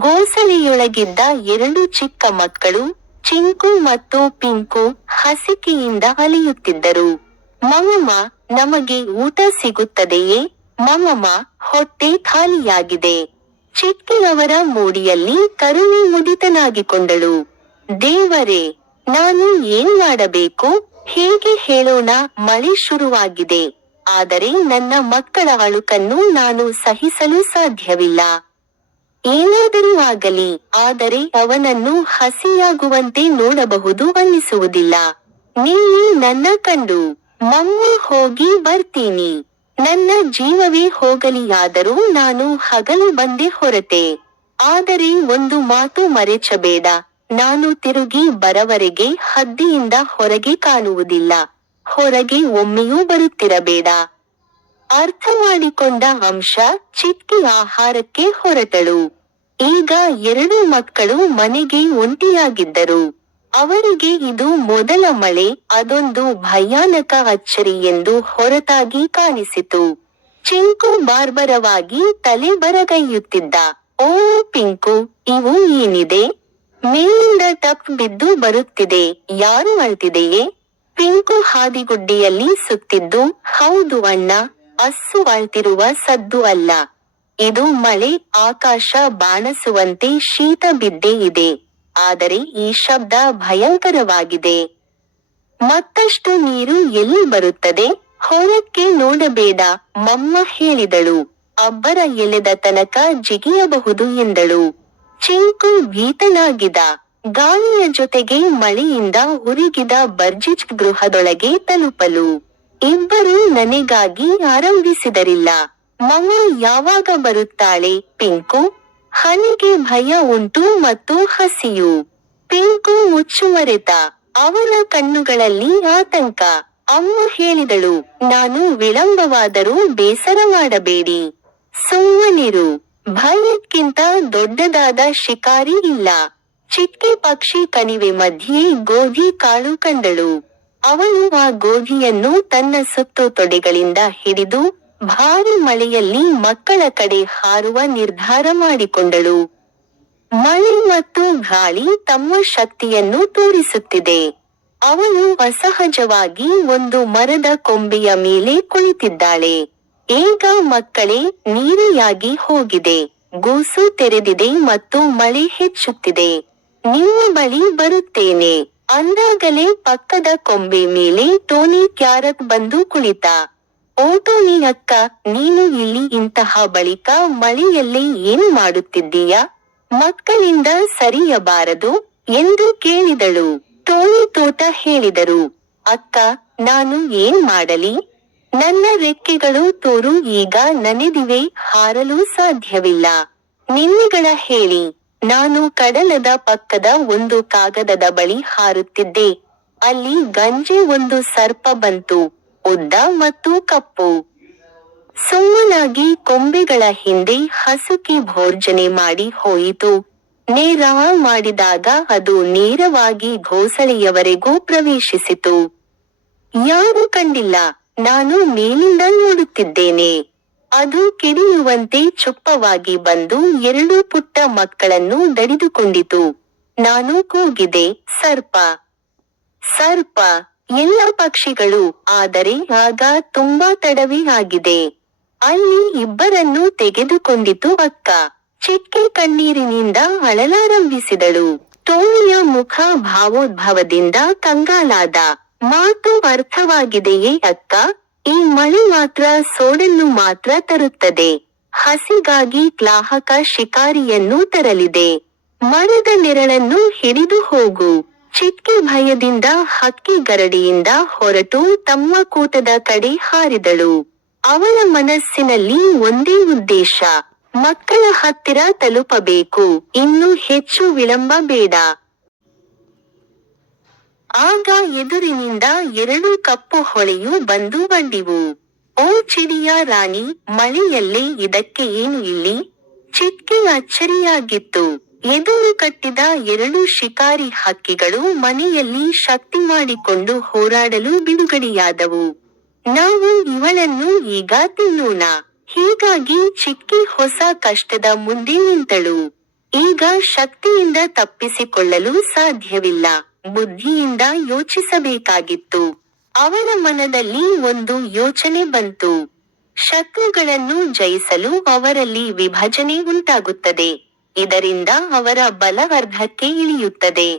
ಗೋಸಲೆಯೊಳಗಿದ್ದ ಎರಡು ಚಿಕ್ಕ ಮಕ್ಕಳು, ಚಿಂಕು ಮತ್ತು ಪಿಂಕು, ಹಸಿಕೆಯಿಂದ ಅಲೆಯುತ್ತಿದ್ದರು. ಮಮ್ಮಮ್ಮ, ನಮಗೆ ಊಟ ಸಿಗುತ್ತದೆಯೇ? ಮಮ್ಮಮ್ಮ, ಹೊಟ್ಟೆ ಖಾಲಿಯಾಗಿದೆ. ಚಿಟ್ಟಿ ಅವರ ಮೂಡಿಯಲ್ಲಿ ಕರುಣೆ ಮುದಿತನಾಗಿಕೊಂಡಳು. ದೇವರೇ, ನಾನು ಏನ್ ಮಾಡಬೇಕು? ಹೇಗೆ ಹೇಳೋಣ? ಮಳೆ ಶುರುವಾಗಿದೆ. ಆದರೆ ನನ್ನ ಮಕ್ಕಳ ಅಳುಕನ್ನು ನಾನು ಸಹಿಸಲು ಸಾಧ್ಯವಿಲ್ಲ. ಏನಾದರೂ ಆಗಲಿ, ಆದರೆ ಅವನನ್ನು ಹಸಿಯಾಗುವಂತೆ ನೋಡಬಹುದು ಅನ್ನಿಸುವುದಿಲ್ಲ. ನೀನೇ ನನ್ನ ಕಂಡು. ಮಮ್ಮ, ಹೋಗಿ ಬರ್ತೀನಿ. ನನ್ನ ಜೀವವೇ ಹೋಗಲಿಯಾದರೂ ನಾನು ಹಗಲು ಬಂದೆ ಹೊರಟೆ. ಆದರೆ ಒಂದು ಮಾತು ಮರೆಚಬೇಡ, ನಾನು ತಿರುಗಿ ಬರವರೆಗೆ ಹದ್ದಿಯಿಂದ ಹೊರಗೆ ಕಾಣುವುದಿಲ್ಲ. ಹೊರಗೆ ಒಮ್ಮೆಯೂ ಬರುತ್ತಿರಬೇಡ. ಅರ್ಥ ಮಾಡಿಕೊಂಡ ಅಂಶ, ಚಿಟ್ಟಿ ಆಹಾರಕ್ಕೆ ಹೊರಟಳು. ಈಗ ಎರಡೂ ಮಕ್ಕಳು ಮನೆಗೆ ಒಂಟಿಯಾಗಿದ್ದರು. ಅವರಿಗೆ ಇದು ಮೊದಲ ಮಳೆ, ಅದೊಂದು ಭಯಾನಕ ಅಚ್ಚರಿ ಎಂದು ಹೊರತಾಗಿ ಕಾಣಿಸಿತು. ಚಿಂಕು ಬಾರ್ಬರವಾಗಿ ತಲೆ ಬರಗೈಯುತ್ತಿದ್ದ. ಓ ಪಿಂಕು, ಇವು ಏನಿದೆ? ಮೇಲಿಂದ ಟಪ್ ಬಿದ್ದು ಬರುತ್ತಿದೆ. ಯಾರು ಅಳ್ತಿದೆಯೇ? ಪಿಂಕು ಹಾದಿಗುಡ್ಡೆಯಲ್ಲಿ ಸುತ್ತಿದ್ದು, ಹೌದು ಅಣ್ಣ, ಅಸ್ಸು ಅಳ್ತಿರುವ ಸದ್ದು ಅಲ್ಲ. ಇದು ಮಳೆ, ಆಕಾಶ ಬಾಣಸುವಂತೆ ಶೀತ ಬಿದ್ದೇ ಇದೆ. ಆದರೆ ಈ ಶಬ್ದ ಭಯಂಕರವಾಗಿದೆ. ಮತ್ತಷ್ಟು ನೀರು ಎಲ್ಲಿ ಬರುತ್ತದೆ? ಹೊರಕ್ಕೆ ನೋಡಬೇಡ, ಮಮ್ಮ ಹೇಳಿದಳು. ಅಬ್ಬರ ಎಳೆದ ತನಕ ಜಿಗಿಯಬಹುದು ಎಂದಳು. ಚಿಂಕು ಭೀತನಾಗಿದ. ಗಾಳಿಯ ಜೊತೆಗೆ ಮಳೆಯಿಂದ ಉರಿಗಿದ ಬರ್ಜಿಚ್ ಗೃಹದೊಳಗೆ ತಲುಪಲು ಇಬ್ಬರೂ ನನಗಾಗಿ ಆರಂಭಿಸಿದರಿಲ್ಲ. ಮಮ್ಮ ಯಾವಾಗ ಬರುತ್ತಾಳೆ? ಪಿಂಕು. ಹನಿಗೆ ಭಯ ಉಂಟು ಮತ್ತು ಹಸಿಯು. ಪಿಂಕು ಮುಚ್ಚುಮರೆತ. ಅವನ ಕಣ್ಣುಗಳಲ್ಲಿ ಆತಂಕ. ಅಮ್ಮ ಹೇಳಿದಳು, ನಾನು ವಿಳಂಬವಾದರೂ ಬೇಸರ ಮಾಡಬೇಡಿ. ಸುಮ್ಮನಿರು. ಭಯಕ್ಕಿಂತ ದೊಡ್ಡದಾದ ಶಿಕಾರಿ ಇಲ್ಲ. ಚಿಟ್ಟಿ ಪಕ್ಷಿ ಕಣಿವೆ ಮಧ್ಯೆ ಗೋಧಿ ಕಾಳು ಕಂಡಳು. ಅವಳು ಆ ಗೋಧಿಯನ್ನು ತನ್ನ ಸುತ್ತು ತೊಡೆಗಳಿಂದ ಹಿಡಿದು, ಭಾರಿ ಮಳೆಯಲ್ಲಿ ಮಕ್ಕಳ ಕಡೆ ಹಾರುವ ನಿರ್ಧಾರ ಮಾಡಿಕೊಂಡಳು. ಮಳೆ ಮತ್ತು ಗಾಳಿ ತಮ್ಮ ಶಕ್ತಿಯನ್ನು ತೋರಿಸುತ್ತಿದೆ. ಅವಳು ಅಸಹಜವಾಗಿ ಒಂದು ಮರದ ಕೊಂಬೆಯ ಮೇಲೆ ಕುಳಿತಿದ್ದಾಳೆ. ಈಗ ಮಕ್ಕಳೇ, ನೀರೆಯಾಗಿ ಹೋಗಿದೆ. ಗೂಸು ತೆರೆದಿದೆ ಮತ್ತು ಮಳೆ ಹೆಚ್ಚುತ್ತಿದೆ. ನಿಮ್ಮ ಬಳಿ ಬರುತ್ತೇನೆ. ಅಂದಾಗಲೇ ಪಕ್ಕದ ಕೊಂಬೆ ಮೇಲೆ ಟೋನಿ ಕ್ಯಾರಟ್ ಬಂದು ಕುಳಿತ. ಓ ಟೋನಿ ಅಕ್ಕ, ನೀನು ಇಲ್ಲಿ ಇಂತಹ ಬಳಿಕ ಮಳೆಯಲ್ಲೇ ಏನು ಮಾಡುತ್ತಿದ್ದೀಯಾ? ಮಕ್ಕಳಿಂದ ಸರಿಯಬಾರದು ಎಂದು ಕೇಳಿದಳು. ಟೋನಿ ತೋಟ ಹೇಳಿದರು. ಅಕ್ಕ, ನಾನು ಏನ್ ಮಾಡಲಿ? ನನ್ನ ರೆಕ್ಕೆಗಳು ತೋರು ಈಗ ನನೆದಿವೆ, ಹಾರಲು ಸಾಧ್ಯವಿಲ್ಲ. ನಿನ್ನೆಗಳ ಹೇಳಿ. ನಾನು ಕಡಲದ ಪಕ್ಕದ ಒಂದು ಕಾಗದದ ಬಳಿ ಹಾರುತ್ತಿದ್ದೆ. ಅಲ್ಲಿ ಗಂಜೆ ಒಂದು ಸರ್ಪ ಬಂತು, ಉದ್ದ ಮತ್ತು ಕಪ್ಪು. ಸುಮ್ಮನಾಗಿ ಕೊಂಬೆಗಳ ಹಿಂದೆ ಹಸುಕಿ ಭೋರ್ಜನೆ ಮಾಡಿ ಹೋಯಿತು. ನೇರ ಮಾಡಿದಾಗ ಅದು ನೇರವಾಗಿ ಘೋಸಳೆಯವರೆಗೂ ಪ್ರವೇಶಿಸಿತು. ಯಾರೂ ಕಂಡಿಲ್ಲ. ನಾನು ಮೇಲಿಂದ ನೋಡುತ್ತಿದ್ದೇನೆ. ಅದು ಕಿಡಿಯುವಂತೆ ಚುಪ್ಪವಾಗಿ ಬಂದು ಎರಡು ಪುಟ್ಟ ಮಕ್ಕಳನ್ನು ದಡಿದುಕೊಂಡಿತು. ನಾನು ಕೂಗಿದೆ, ಸರ್ಪ, ಸರ್ಪ. ಎಲ್ಲ ಪಕ್ಷಿಗಳು. ಆದರೆ ಆಗ ತುಂಬಾ ತಡವೇ ಆಗಿದೆ. ಅಲ್ಲಿ ಇಬ್ಬರನ್ನು ತೆಗೆದುಕೊಂಡಿತು ಅಕ್ಕ. ಚಿಟ್ಟಿ ಕಣ್ಣೀರಿನಿಂದ ಅಳಲಾರಂಭಿಸಿದಳು. ಟೋನಿಯ ಮುಖ ಭಾವೋದ್ಭವದಿಂದ ಕಂಗಾಲಾದ. ಮಾತು ಅರ್ಥವಾಗಿದೆಯೇ ಅಕ್ಕ? ಈ ಮಳೆ ಮಾತ್ರ ಸೋಡನ್ನು ಮಾತ್ರ ತರುತ್ತದೆ. ಹಸಿಗಾಗಿ ಗ್ರಾಹಕ ಶಿಕಾರಿಯನ್ನು ತರಲಿದೆ. ಮರದ ನೆರಳನ್ನು ಹಿಡಿದು ಹೋಗು. ಚಿಟ್ಟಿ ಭಯದಿಂದ ಹಕ್ಕಿ ಗರಡಿಯಿಂದ ಹೊರಟು ತಮ್ಮ ಕೂಟದ ಕಡೆ ಹಾರಿದಳು. ಅವಳ ಮನಸ್ಸಿನಲ್ಲಿ ಒಂದೇ ಉದ್ದೇಶ, ಮಕ್ಕಳ ಹತ್ತಿರ ತಲುಪಬೇಕು. ಇನ್ನು ಹೆಚ್ಚು ವಿಳಂಬ ಬೇಡ. ಆಗ ಎದುರಿನಿಂದ ಎರಡು ಕಪ್ಪು ಹೊಳೆಯು ಬಂದು ಬಂದಿವು. ಓ ಚಿಡಿಯ ರಾಣಿ, ಮಳೆಯಲ್ಲೇ ಇದಕ್ಕೆ ಏನು ಇಲ್ಲಿ? ಚಿಟ್ಟಿ ಅಚ್ಚರಿಯಾಗಿತ್ತು. ಎದುರು ಕಟ್ಟಿದ ಎರಡು ಶಿಕಾರಿ ಹಕ್ಕಿಗಳು ಮನೆಯಲ್ಲಿ ಶಕ್ತಿ ಮಾಡಿಕೊಂಡು ಹೋರಾಡಲು ಬಿಡುಗಡೆಯಾದವು. ನಾವು ಇವಳನ್ನು ಈಗ ತಿನ್ನೋಣ. ಹೀಗಾಗಿ ಚಿಟ್ಟಿ ಹೊಸ ಕಷ್ಟದ ಮುಂದೆ ನಿಂತಳು. ಈಗ ಶಕ್ತಿಯಿಂದ ತಪ್ಪಿಸಿಕೊಳ್ಳಲು ಸಾಧ್ಯವಿಲ್ಲ, ಬುದ್ಧಿಯಿಂದ ಯೋಚಿಸಬೇಕಾಗಿತ್ತು. ಅವನ ಮನದಲ್ಲಿ ಒಂದು ಯೋಚನೆ ಬಂತು. ಶತ್ರುಗಳನ್ನು ಜಯಿಸಲು ಅವರಲ್ಲಿ ವಿಭಜನೆ ಉಂಟಾಗುತ್ತದೆ. ಇದರಿಂದ ಅವರ ಬಲವರ್ಧಕ್ಕೆ ಇಳಿಯುತ್ತದೆ.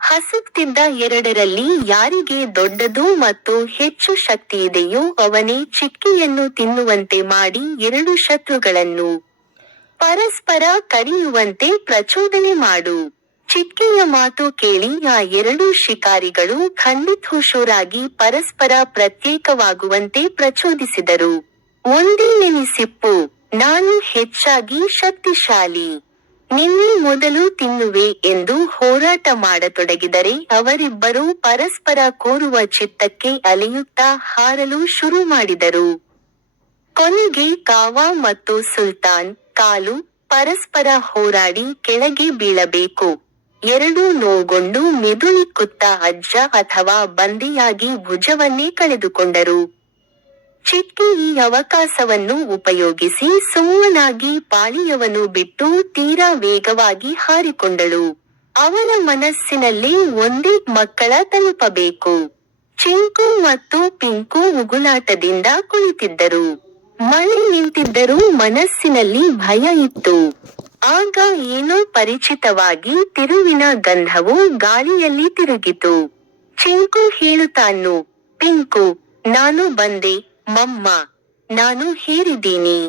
ಹಸುತ್ತಿದ್ದ ಎರಡರಲ್ಲಿ ಯಾರಿಗೆ ದೊಡ್ಡದು ಮತ್ತು ಹೆಚ್ಚು ಶಕ್ತಿಯಿದೆಯೋ ಅವನೇ ಚಿಕ್ಕೆಯನ್ನು ತಿನ್ನುವಂತೆ ಮಾಡಿ ಎರಡು ಶತ್ರುಗಳನ್ನು ಪರಸ್ಪರ ಕಡಿಯುವಂತೆ ಪ್ರಚೋದನೆ ಮಾಡು. ಚಿಕ್ಕೆಯ ಮಾತು ಕೇಳಿ ಆ ಎರಡೂ ಶಿಕಾರಿಗಳು ಖಂಡಿತಹುಷೂರಾಗಿ ಪರಸ್ಪರ ಪ್ರತ್ಯೇಕವಾಗುವಂತೆ ಪ್ರಚೋದಿಸಿದರು. ಒಂದೇ ನೆನೆಸಿಪ್ಪು, ನಾನು ಹೆಚ್ಚಾಗಿ ಶಕ್ತಿಶಾಲಿ, ನಿನ್ನೆ ಮೊದಲು ತಿನ್ನುವೆ ಎಂದು ಹೋರಾಟ ಮಾಡತೊಡಗಿದರೆ ಅವರಿಬ್ಬರೂ ಪರಸ್ಪರ ಕೋರುವ ಚಿತ್ತಕ್ಕೆ ಅಲೆಯುತ್ತಾ ಹಾರಲು ಶುರು ಮಾಡಿದರು. ಕೊನೆಗೆ ಕಾವಾ ಮತ್ತು ಸುಲ್ತಾನ್, ಕಾಲು, ಪರಸ್ಪರ ಹೋರಾಡಿ ಕೆಳಗೆ ಬೀಳಬೇಕು. ಎರಡೂ ನೋವುಗೊಂಡು ಮೆದುಳಿಕ್ಕುತ್ತಾ ಅಜ್ಜ ಅಥವಾ ಬಂದೆಯಾಗಿ ಭುಜವನ್ನೇ ಕಳೆದುಕೊಂಡರು. ಚಿಟ್ಟಿ ಈ ಅವಕಾಶವನ್ನು ಉಪಯೋಗಿಸಿ ಸುಮ್ಮನಾಗಿ ಪಾಳಿಯವನ್ನು ಬಿಟ್ಟು ತೀರಾ ವೇಗವಾಗಿ ಹಾರಿಕೊಂಡಳು. ಅವನ ಮನಸ್ಸಿನಲ್ಲಿ ಒಂದೇ ಮಕ್ಕಳ ತಲುಪಬೇಕು. ಚಿಂಕು ಮತ್ತು ಪಿಂಕು ಉಗುಲಾಟದಿಂದ ಕುಳಿತಿದ್ದರು. ಮಳೆ ನಿಂತಿದ್ದರೂ ಮನಸ್ಸಿನಲ್ಲಿ ಭಯ ಇತ್ತು. ಆಗ ಏನೋ ಪರಿಚಿತವಾಗಿ ತಿರುವಿನ ಗಂಧವು ಗಾಳಿಯಲ್ಲಿ ತಿರುಗಿತು. ಚಿಂಕು ಹೇಳುತ್ತಾನು, ಪಿಂಕು, ನಾನು ಬಂದೆ, ಮಮ್ಮ. ನಾನು ಹೇರಿದ್ದೀನಿ.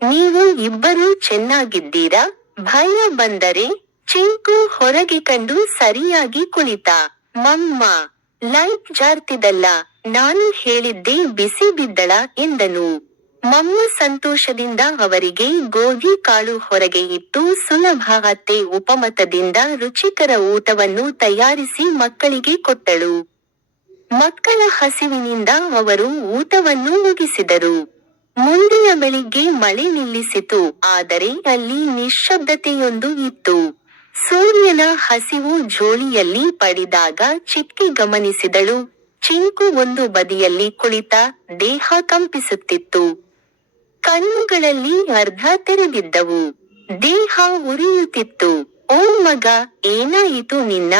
ನೀವು ಇಬ್ಬರೂ ಚೆನ್ನಾಗಿದ್ದೀರಾ? ಭಯ ಬಂದರೆ ಚಿಂಕು ಹೊರಗೆ ಕಂಡು ಸರಿಯಾಗಿ ಕುಳಿತ. ಮಮ್ಮ ಲೈಟ್ ಜಾರ್ತಿದಲ್ಲ, ನಾನು ಹೇಳಿದ್ದೇ ಬಿಸಿ ಬಿದ್ದಳ ಎಂದನು. ಮಮ್ಮ ಸಂತೋಷದಿಂದ ಅವರಿಗೆ ಗೋಧಿ ಕಾಳು ಹೊರಗೆ ಇಟ್ಟು ಸುಲಭ ಅತ್ತೆ ಉಪಮತದಿಂದ ರುಚಿಕರ ಊಟವನ್ನು ತಯಾರಿಸಿ ಮಕ್ಕಳಿಗೆ ಕೊಟ್ಟಳು. ಮಕ್ಕಳ ಹಸಿವಿನಿಂದ ಅವರು ಊಟವನ್ನು ಮುಗಿಸಿದರು. ಮುಂದಿನ ಬೆಳಿಗ್ಗೆ ಮಳೆ ನಿಲ್ಲಿಸಿತು, ಆದರೆ ಅಲ್ಲಿ ನಿಶ್ಶಬ್ದತೆಯೊಂದು ಇತ್ತು. ಸೂರ್ಯನ ಹಸಿವು ಜೋಳಿಯಲ್ಲಿ ಪಡಿದಾಗ ಚಿಕ್ಕಿ ಗಮನಿಸಿದಳು. ಚಿಂಕು ಒಂದು ಬದಿಯಲ್ಲಿ ಕುಳಿತ, ದೇಹ ಕಂಪಿಸುತ್ತಿತ್ತು. ಕಣ್ಣುಗಳಲ್ಲಿ ಅರ್ಧ ತೆರೆದಿದ್ದವು. ದೇಹ ಉರಿಯುತ್ತಿತ್ತು. ಓ ಮಗ, ಏನಾಯಿತು ನಿನ್ನ?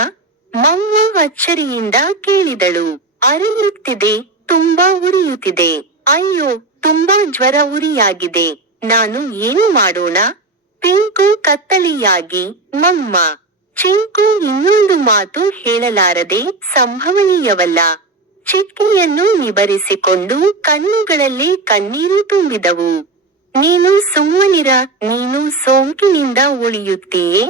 ಮಮ್ಮ ಅಚ್ಚರಿಯಿಂದ ಕೇಳಿದಳು. ಅರಿಯುತ್ತಿದೆ, ತುಂಬಾ ಉರಿಯುತ್ತಿದೆ. ಅಯ್ಯೋ, ತುಂಬಾ ಜ್ವರ ಉರಿಯಾಗಿದೆ. ನಾನು ಏನು ಮಾಡೋಣ? ಪಿಂಕು ಕತ್ತಲೆಯಾಗಿ, ಮಮ್ಮ. ಚಿಂಕು ಇನ್ನೊಂದು ಮಾತು ಹೇಳಲಾರದೆ, ಸಂಭವನೀಯವಲ್ಲ. ಚಿಕ್ಕಿಯನ್ನು ನಿಬರಿಸಿಕೊಂಡು ಕಣ್ಣುಗಳಲ್ಲಿ ಕಣ್ಣೀರು ತುಂಬಿದವು. ನೀನು ಸುಮ್ಮನಿರ, ನೀನು ಸೋಂಕಿನಿಂದ ಉಳಿಯುತ್ತೀಯೇ?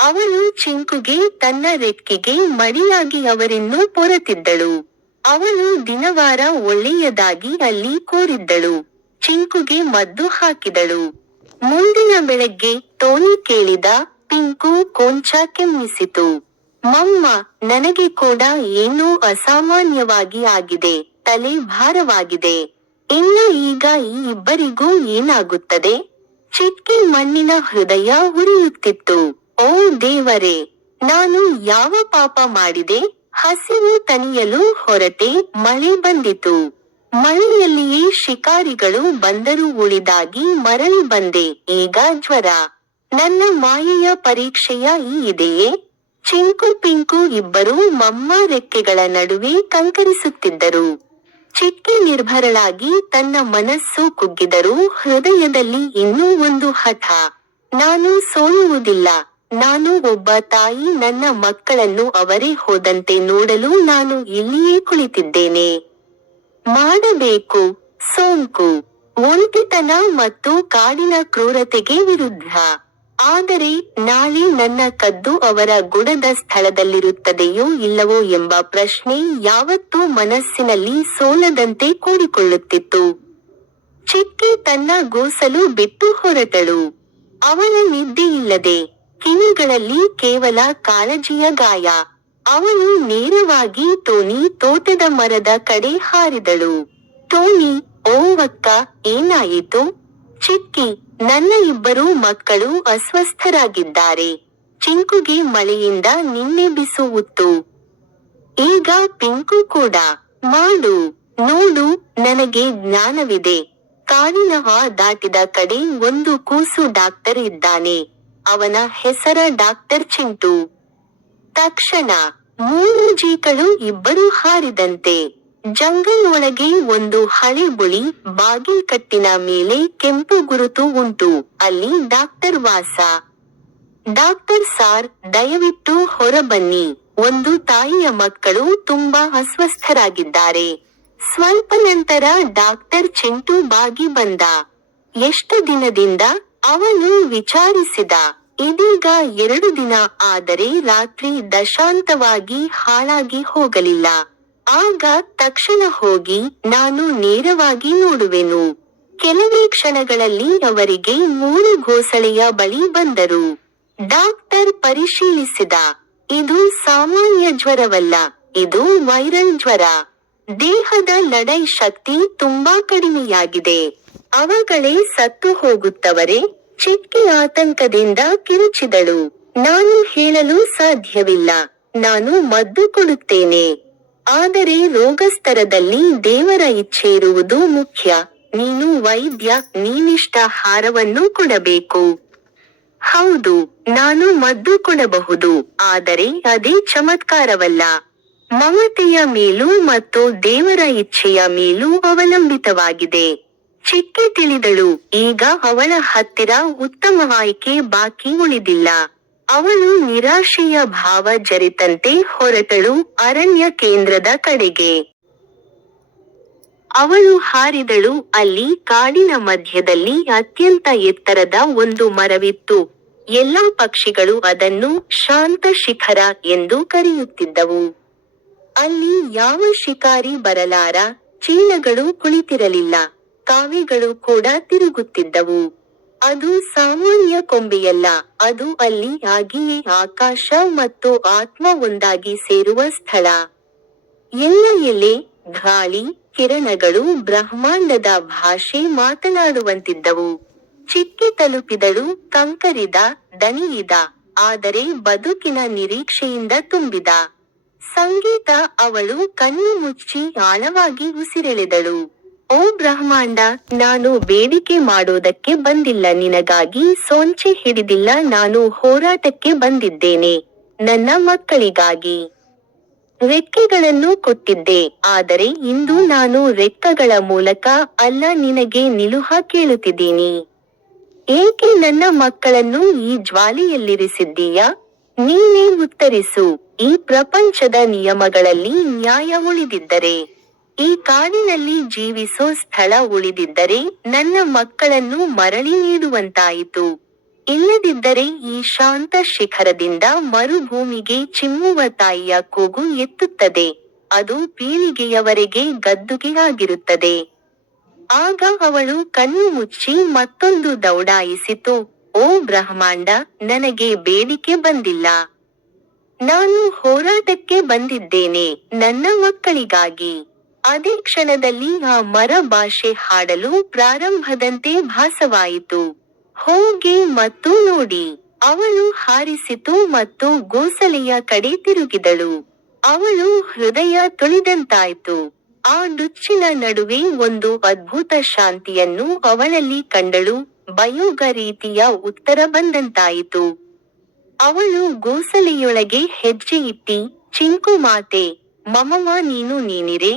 ಅವಳು ಚಿಂಕುಗೆ ತನ್ನ ರೆಕ್ಕೆಗೆ ಮಡಿಯಾಗಿ ಅವರಿನ್ನೂ ಪೊರತಿದ್ದಳು. ಅವಳು ದಿನವಾರ ಒಳ್ಳೆಯದಾಗಿ ಅಲ್ಲಿ ಕೂರಿದ್ದಳು. ಚಿಂಕುಗೆ ಮದ್ದು ಹಾಕಿದಳು. ಮುಂದಿನ ಬೆಳಗ್ಗೆ ಟೋನಿ ಕೇಳಿದ, ಪಿಂಕು ಕೊಂಚ ಕೆಮ್ಮಿಸಿತು. ಮಮ್ಮ, ನನಗೆ ಕೂಡ ಏನೋ ಅಸಾಮಾನ್ಯವಾಗಿ ಆಗಿದೆ, ತಲೆ ಭಾರವಾಗಿದೆ. ಇನ್ನು ಈಗ ಈ ಇಬ್ಬರಿಗೂ ಏನಾಗುತ್ತದೆ? ಚಿಟ್ಕಿ ಮಣ್ಣಿನ ಹೃದಯ ಉರಿಯುತ್ತಿತ್ತು. ಓ ದೇವರೇ, ನಾನು ಯಾವ ಪಾಪ ಮಾಡಿದೆ? ಹಸಿವು ತಣಿಯಲು ಹೊರಟೆ, ಮಳೆ ಬಂದಿತು. ಮಳೆಯಲ್ಲಿಯೇ ಶಿಕಾರಿಗಳು ಬಂದರೂ ಉಳಿದಾಗಿ ಮರಳಿ ಬಂದೆ, ಈಗ ಜ್ವರ. ನನ್ನ ಮಾಯೆಯ ಪರೀಕ್ಷೆಯ ಈ ಇದೆಯೇ? ಚಿಂಕು ಪಿಂಕು ಇಬ್ಬರೂ ಮಮ್ಮ ರೆಕ್ಕೆಗಳ ನಡುವೆ ಕಂಕರಿಸುತ್ತಿದ್ದರು. ಚಿಟ್ಕಿ ನಿರ್ಭರಳಾಗಿ ತನ್ನ ಮನಸ್ಸು ಕುಗ್ಗಿದರೂ ಹೃದಯದಲ್ಲಿ ಇನ್ನೂ ಒಂದು ಹಠ. ನಾನು ಸೋಲುವುದಿಲ್ಲ. ನಾನು ಒಬ್ಬ ತಾಯಿ, ನನ್ನ ಮಕ್ಕಳನ್ನು ಅವರೇ ಹೋದಂತೆ ನೋಡಲು ನಾನು ಇಲ್ಲಿಯೇ ಕುಳಿತಿದ್ದೇನೆ. ಮಾಡಬೇಕು. ಸೋಂಕು, ಒಂಟಿತನ ಮತ್ತು ಕಾಡಿನ ಕ್ರೂರತೆಗೆ ವಿರುದ್ಧ. ಆದರೆ ನಾಳೆ ನನ್ನ ಕದ್ದು ಅವರ ಗುಡದ ಸ್ಥಳದಲ್ಲಿರುತ್ತದೆಯೋ ಇಲ್ಲವೋ ಎಂಬ ಪ್ರಶ್ನೆ ಯಾವತ್ತೂ ಮನಸ್ಸಿನಲ್ಲಿ ಸೋಲದಂತೆ ಕೂಡಿಕೊಳ್ಳುತ್ತಿತ್ತು. ಚಿಟ್ಟಿ ತನ್ನ ಗೋಸಲು ಬಿಟ್ಟು ಹೊರಟಳು. ಅವಳ ನಿದ್ದೆಯಿಲ್ಲದೆ, ಕಿವಿಗಳಲ್ಲಿ ಕೇವಲ ಕಾಳಜಿಯ ಗಾಯ. ಅವಳು ನೇರವಾಗಿ ಟೋನಿ ತೋಟದ ಮರದ ಕಡೆ ಹಾರಿದಳು. ಟೋನಿ, ಓ ಅಕ್ಕ, ಏನಾಯಿತು? ಚಿಟ್ಟಿ, ನನ್ನ ಇಬ್ಬರು ಮಕ್ಕಳು ಅಸ್ವಸ್ಥರಾಗಿದ್ದಾರೆ. ಚಿಂಕುಗೆ ಮಳೆಯಿಂದ ನಿನ್ನೆ ಬಿಸುವುತ್ತು. ಈಗ ಪಿಂಕು ಕೂಡ. ಮಾಡು. ನೋಡು, ನನಗೆ ಜ್ಞಾನವಿದೆ. ಕಾಡಿನ ಆ ದಾಟಿದ ಕಡೆ ಒಂದು ಕೂಸು ಡಾಕ್ಟರ್ ಇದ್ದಾನೆ. ಅವನ ಹೆಸರ ಡಾಕ್ಟರ್ ಚಿಂಟು. ತಕ್ಷಣ 3 ಜೀಕಳು ಇಬ್ಬರೂ ಹಾರಿದಂತೆ. ಜಂಗಲ್ ಒಳಗೆ ಒಂದು ಹಳೆ ಬುಳಿ ಬಾಗಿಲ್ಕಟ್ಟಿನ ಮೇಲೆ ಕೆಂಪು ಗುರುತು ಉಂಟು, ಅಲ್ಲಿ ಡಾಕ್ಟರ್ ವಾಸ. ಡಾಕ್ಟರ್ ಸಾರ್, ದಯವಿಟ್ಟು ಹೊರಬನ್ನಿ, ಒಂದು ತಾಯಿಯ ಮಕ್ಕಳು ತುಂಬಾ ಅಸ್ವಸ್ಥರಾಗಿದ್ದಾರೆ. ಸ್ವಲ್ಪ ನಂತರ ಡಾಕ್ಟರ್ ಚಿಂಟು ಬಾಗಿ ಬಂದ. ಎಷ್ಟು ದಿನದಿಂದ? ಅವನು ವಿಚಾರಿಸಿದ. ಇದೀಗ 2 ದಿನ, ಆದರೆ ರಾತ್ರಿ ದಶಾಂತವಾಗಿ ಹಾಳಾಗಿ ಹೋಗಲಿಲ್ಲ. ಆಗ ತಕ್ಷಣ ಹೋಗಿ ನಾನು ನೇರವಾಗಿ ನೋಡುವೆನು. ಕೆಲವೇ ಕ್ಷಣಗಳಲ್ಲಿ ಅವರಿಗೆ 3 ಘೋಸಳೆಯ ಬಳಿ ಬಂದರು. ಡಾಕ್ಟರ್ ಪರಿಶೀಲಿಸಿದ. ಇದು ಸಾಮಾನ್ಯ ಜ್ವರವಲ್ಲ, ಇದು ವೈರಲ್ ಜ್ವರ. ದೇಹದ ಲಡೈ ಶಕ್ತಿ ತುಂಬಾ ಕಡಿಮೆಯಾಗಿದೆ. ಅವುಗಳೇ ಸತ್ತು ಹೋಗುತ್ತವರೆ. ಚಿಕ್ಕಿ ಆತಂಕದಿಂದ ಕಿರುಚಿದಳು. ನಾನು ಹೇಳಲು ಸಾಧ್ಯವಿಲ್ಲ. ನಾನು ಮದ್ದು ಕೊಡುತ್ತೇನೆ. ಆದರೆ ರೋಗಸ್ತರದಲ್ಲಿ ದೇವರ ಇಚ್ಛೆ ಇರುವುದು ಮುಖ್ಯ. ನೀನು ವೈದ್ಯ, ನೀನಿಷ್ಟಾಹಾರವನ್ನು ಕೊಡಬೇಕು. ಹೌದು, ನಾನು ಮದ್ದು ಕೊಡಬಹುದು, ಆದರೆ ಅದೇ ಚಮತ್ಕಾರವಲ್ಲ. ಮಮತೆಯ ಮೇಲೂ ಮತ್ತು ದೇವರ ಇಚ್ಛೆಯ ಮೇಲೂ ಅವಲಂಬಿತವಾಗಿದೆ. ಚಿಕ್ಕಿ ತಿಳಿದಳು. ಈಗ ಅವಳ ಹತ್ತಿರ ಉತ್ತಮ ಆಯ್ಕೆ ಬಾಕಿ ಉಳಿದಿಲ್ಲ. ಅವಳು ನಿರಾಶೆಯ ಭಾವ ಜರಿತಂತೆ ಹೊರಟಳು ಅರಣ್ಯ ಕೇಂದ್ರದ ಕಡೆಗೆ. ಅವಳು ಹಾರಿದಳು. ಅಲ್ಲಿ ಕಾಡಿನ ಮಧ್ಯದಲ್ಲಿ ಅತ್ಯಂತ ಎತ್ತರದ ಒಂದು ಮರವಿತ್ತು. ಎಲ್ಲಾ ಪಕ್ಷಿಗಳು ಅದನ್ನು ಶಾಂತ ಶಿಖರ ಎಂದು ಕರೆಯುತ್ತಿದ್ದವು. ಅಲ್ಲಿ ಯಾವ ಶಿಕಾರಿ ಬರಲಾರ. ಚೀಲಗಳು ಕುಳಿತಿರಲಿಲ್ಲ, ಕಾವಿಗಳು ಕೂಡ ತಿರುಗುತ್ತಿದ್ದವು. ಅದು ಸಾಮಾನ್ಯ ಕೊಂಬೆಯಲ್ಲ, ಅದು ಅಲ್ಲಿ ಆಗಿಯೇ ಆಕಾಶ ಮತ್ತು ಆತ್ಮ ಒಂದಾಗಿ ಸೇರುವ ಸ್ಥಳ. ಎಲ್ಲ ಎಲೆ, ಗಾಳಿ, ಕಿರಣಗಳು ಬ್ರಹ್ಮಾಂಡದ ಭಾಷೆ ಮಾತನಾಡುವಂತಿದ್ದವು. ಚಿಕ್ಕಿ ತಲುಪಿದಳು, ಕಂಕರಿದ, ದಣಿಯಿದ, ಆದರೆ ಬದುಕಿನ ನಿರೀಕ್ಷೆಯಿಂದ ತುಂಬಿದ ಸಂಗೀತ. ಅವಳು ಕಣ್ಣು ಮುಚ್ಚಿ ಆಳವಾಗಿ ಉಸಿರೆಳೆದಳು. ಓ ಬ್ರಹ್ಮಾಂಡ, ನಾನು ಬೇಡಿಕೆ ಮಾಡೋದಕ್ಕೆ ಬಂದಿಲ್ಲ, ನಿನಗಾಗಿ ಸೊಂಚೆ ಹಿಡಿದಿಲ್ಲ, ನಾನು ಹೋರಾಟಕ್ಕೆ ಬಂದಿದ್ದೇನೆ, ನನ್ನ ಮಕ್ಕಳಿಗಾಗಿ. ರೆಕ್ಕೆಗಳನ್ನು ಕೊಟ್ಟಿದ್ದೆ, ಆದರೆ ಇಂದು ನಾನು ರೆಕ್ಕೆಗಳ ಮೂಲಕ ಅಲ್ಲ, ನಿನಗೆ ನಿಲುಹ ಕೇಳುತ್ತಿದ್ದೀನಿ. ಏಕೆ ನನ್ನ ಮಕ್ಕಳನ್ನು ಈ ಜ್ವಾಲೆಯಲ್ಲಿರಿಸಿದ್ದೀಯಾ? ನೀನೇ ಉತ್ತರಿಸು. ಈ ಪ್ರಪಂಚದ ನಿಯಮಗಳಲ್ಲಿ ನ್ಯಾಯ ಉಳಿದಿದ್ದರೆ, ಈ ಕಾಡಿನಲ್ಲಿ ಜೀವಿಸೋ ಸ್ಥಳ ಉಳಿದಿದ್ದರೆ ನನ್ನ ಮಕ್ಕಳನ್ನು ಮರಳಿ ನೀಡುವಂತಾಯಿತು. ಇಲ್ಲದಿದ್ದರೆ ಈ ಶಾಂತ ಶಿಖರದಿಂದ ಮರುಭೂಮಿಗೆ ಚಿಮ್ಮುವ ತಾಯಿಯ ಕೂಗು ಎತ್ತುತ್ತದೆ, ಅದು ಪೀಳಿಗೆಯವರೆಗೆ ಗದ್ದುಗೆ ಆಗಿರುತ್ತದೆ. ಆಗ ಅವಳು ಕಣ್ಣು ಮುಚ್ಚಿ ಮತ್ತೊಂದು ದೌಡಾಯಿಸಿತು. ಓ ಬ್ರಹ್ಮಾಂಡ, ನನಗೆ ಬೇಡಿಕೆ ಬಂದಿಲ್ಲ. ನಾನು ಹೋರಾಟಕ್ಕೆ ಬಂದಿದ್ದೇನೆ, ನನ್ನ ಮಕ್ಕಳಿಗಾಗಿ. ಅದೇ ಕ್ಷಣದಲ್ಲಿ ಆ ಮರ ಭಾಷೆ ಹಾಡಲು ಪ್ರಾರಂಭದಂತೆ ಭಾಸವಾಯಿತು. ಹೋಗಿ ಮತ್ತು ನೋಡಿ. ಅವಳು ಹಾರಿಸಿತು ಮತ್ತು ಗೋಸಲೆಯ ಕಡೆ ತಿರುಗಿದಳು. ಅವಳು ಹೃದಯ ತುಳಿದಂತಾಯ್ತು. ಆ ಡುಚ್ಚಿನ ನಡುವೆ ಒಂದು ಅದ್ಭುತ ಶಾಂತಿಯನ್ನು ಅವಳಲ್ಲಿ ಕಂಡಳು. ಬಯೋಗ ರೀತಿಯ ಉತ್ತರ ಬಂದಂತಾಯಿತು. ಅವಳು ಗೋಸಲೆಯೊಳಗೆ ಹೆಜ್ಜೆ ಇಟ್ಟಿ, ಚಿಂಕು ಮಾತೆ, ಮಮಮ, ನೀನಿರೆ,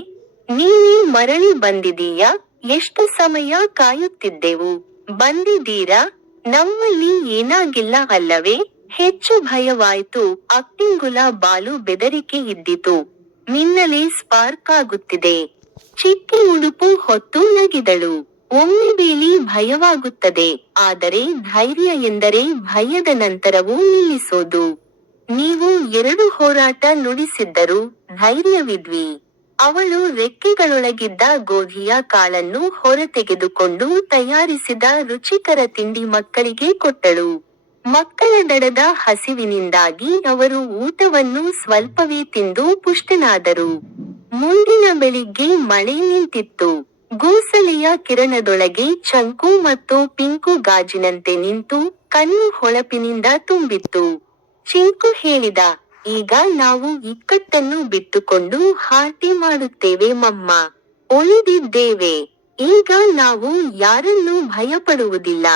ನೀನೇ ಮರಳಿ ಬಂದಿದೀಯಾ? ಎಷ್ಟು ಸಮಯ ಕಾಯುತ್ತಿದ್ದೆವು. ಬಂದಿದ್ದೀರಾ? ನಮ್ಮಲ್ಲಿ ಏನಾಗಿಲ್ಲ ಅಲ್ಲವೇ? ಹೆಚ್ಚು ಭಯವಾಯ್ತು. ಅಕ್ಕಿಂಗುಲ ಬಾಲು ಬೆದರಿಕೆ ಇದ್ದಿತು. ಮಿನ್ನಲೆ ಸ್ಪಾರ್ಕ್ ಆಗುತ್ತಿದೆ. ಚಿಕ್ಕಿ ಉಡುಪು ಹೊತ್ತು ನಗಿದಳು. ಒಮ್ಮೆ ಬೇಲಿ ಭಯವಾಗುತ್ತದೆ, ಆದರೆ ಧೈರ್ಯ ಎಂದರೆ ಭಯದ ನಂತರವೂ ನಿಲ್ಲಿಸೋದು. ನೀವು 2 ಹೋರಾಟ ನುಡಿಸಿದ್ದರೂ ಧೈರ್ಯವಿದ್ವಿ. ಅವಳು ರೆಕ್ಕೆಗಳೊಳಗಿದ್ದ ಗೋಧಿಯ ಕಾಳನ್ನು ಹೊರತೆಗೆದುಕೊಂಡು ತಯಾರಿಸಿದ ರುಚಿಕರ ತಿಂಡಿ ಮಕ್ಕಳಿಗೆ ಕೊಟ್ಟಳು. ಮಕ್ಕಳ ದಡದ ಹಸಿವಿನಿಂದಾಗಿ ಅವರು ಊಟವನ್ನು ಸ್ವಲ್ಪವೇ ತಿಂದು ಪುಷ್ಟನಾದರು. ಮುಂದಿನ ಬೆಳಿಗ್ಗೆ ಮಳೆ ನಿಂತಿತ್ತು. ಗೋಸಲೆಯ ಕಿರಣದೊಳಗೆ ಚಂಕು ಮತ್ತು ಪಿಂಕು ಗಾಜಿನಂತೆ ನಿಂತು, ಕಣ್ಣು ಹೊಳಪಿನಿಂದ ತುಂಬಿತ್ತು. ಚಿಂಕು ಹೇಳಿದ, ಈಗ ನಾವು ಇಕ್ಕಟ್ಟನ್ನು ಬಿಟ್ಟುಕೊಂಡು ಹಾರ್ಟಿ ಮಾಡುತ್ತೇವೆ ಮಮ್ಮ. ಉಳಿದಿದ್ದೇವೆ. ಈಗ ನಾವು ಯಾರನ್ನೂ ಭಯಪಡುವುದಿಲ್ಲ.